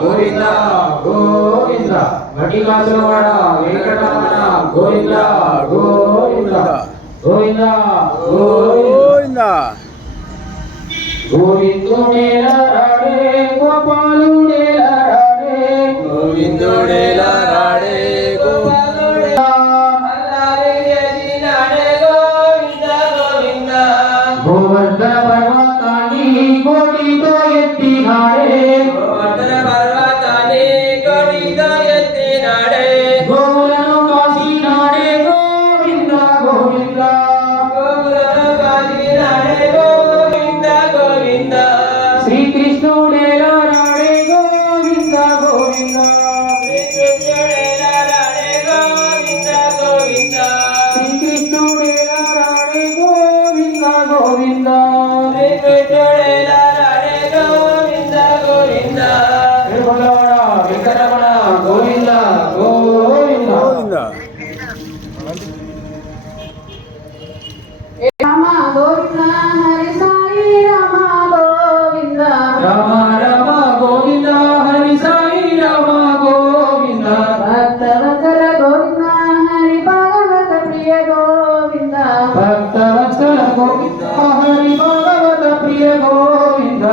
గోవింద గోవింద మటికాసులవాడ వెంకటరమణ గోవింద గోవింద గోవింద గోవింద గోవిందుడేలా రాడే గోపాలుడేలా రాడే గోవిందుడేలా రాడే గోపాలుడేలా అల్లారే చేసినాడే గోవింద గోవింద గోవర్ధన పర్వతాన్ని కోటితో ఎత్తినాడే గోవర్ధన పర్వతాన్ని కోటితో ఎత్తినాడే గోవులను కాసినాడే గోవింద గోవింద గోవులను కాసినాడే గోవింద గోవింద శ్రీకృష్ణుడేలా రాడే గోవింద గోవింద శ్రీకృష్ణుడేలా రాడే గోవింద గోవింద శ్రీకృష్ణుడేలా రాడే గోవింద గోవింద శ్రీకృష్ణుడేలా రాడే గోవింద గోవింద తిరుమలవాడ వెంకటరమణ గోవింద గోవింద గోవింద రామ గోవింద హరి సాయి రామ గోవింద రామ రామ గోవింద హరి సాయి రామ గోవింద భక్తవత్సల గోవింద హరి భాగవత ప్రియ గోవింద భక్తవత్సల గోవింద హరి భాగవత ప్రియ గోవింద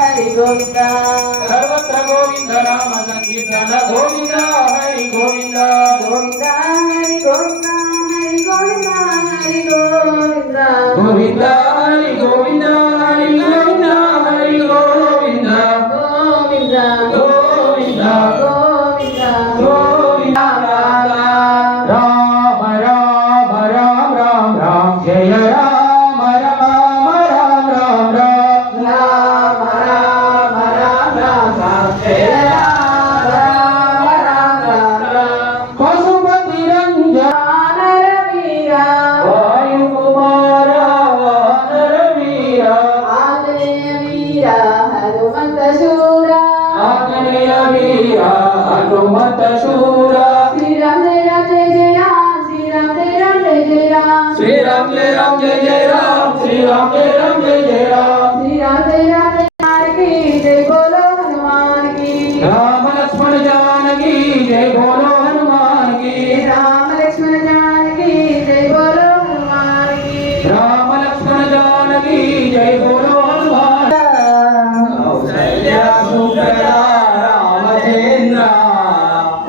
హరి గోవింద సర్వత్ర గోవింద నామ సంకీర్తన గోవింద హరి గోవింద గోవింద హరి గోవింద హరి గోవింద హరి గోవింద గోవింద హరి గోవింద హరి గోవింద హరి గోవింద గోవింద గోవింద గోవింద గోవింద రామ రామ రామ రామ రామ జయ రామ రామ రామ రామ రామ రామ రామ రామ రామ జయ రామ రామ రామ రామ పశుపతి రంజన వానరవీర వాయు కుమార వానర వీర ఆంజనేయ వీర హనుమంత శూర ఆంజనేయ వీర హనుమత శూర శ్రీరామ జయ రామ శ్రీరామ జయ రామ శ్రీరామ్ జయ రామ్ జయ జయ రామ్ శ్రీరామ్ జయ రామ్ జయ జయ రామ్ శ్రీరామ జయ की जय बोलो हनुमान की राम लक्ष्मण जानकी जय बोलो हनुमान की राम लक्ष्मण जानकी जय बोलो हनुमान की राम लक्ष्मण जानकी जय बोलो हनुमान कौसल्या सुप्रजा रामचंद्र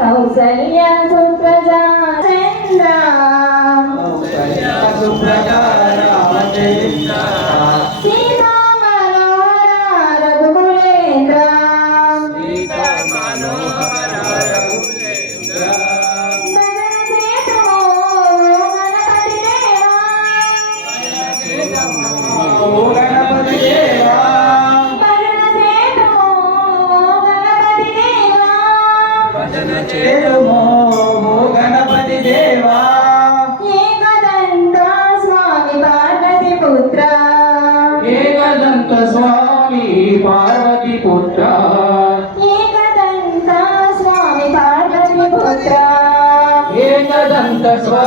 कौसल्या सुप्रजा चंद्र कौसल्या सुप्रजा रामचंद्र सीता मनोहर रघुकुलेन्द्र सीता मनोहर रघुकुलेन्द्र भजन सेतु गणपति देवा ओ गणपति देवा भजन सेतु गणपति देवा भजन चेतुमो गणपति देवा एकदंत स्वामी पार्वती पुत्र एकदंत स्वामी पार्वती पुत्र एकदंत स्वामी पार्वती पुत्र एकदंत स्वामी